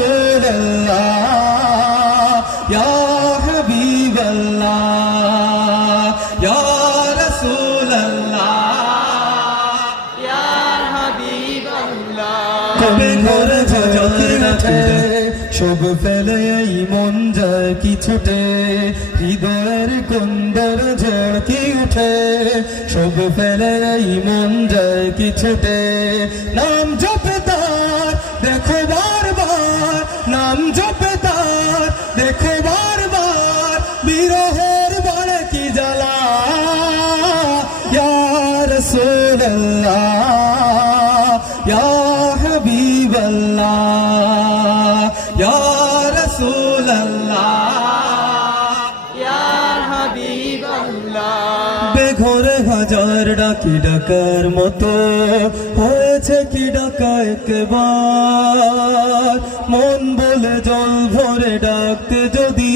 রাসূলুল্লাহ ইয়া হাবিবাল্লাহ ইয়া রাসূলুল্লাহ ইয়া হাবিবাল্লাহ কবে ঘরে ঝলকে সব ফেলে এই মন যায় কি ছুটে হৃদয়ের কুন্দর ঝড়কি উঠে সব ফেলে এই মন যায় কি ছুটে নাম জপে তার দেখো বারবার নাম জপে তার দেখো বারবার বিরহের বড় কি জ্বালা ইয়া রাসূলুল্লাহ ইয়া হাবিবাল্লাহ ইয়া রাসূলুল্লাহ ইয়া হাবিবাল্লাহ বেঘরে হাজার ডাকি ডাকার মতো হয়েছে কি ডাকা একবার মন বলে জল ভরে ডাকতে যদি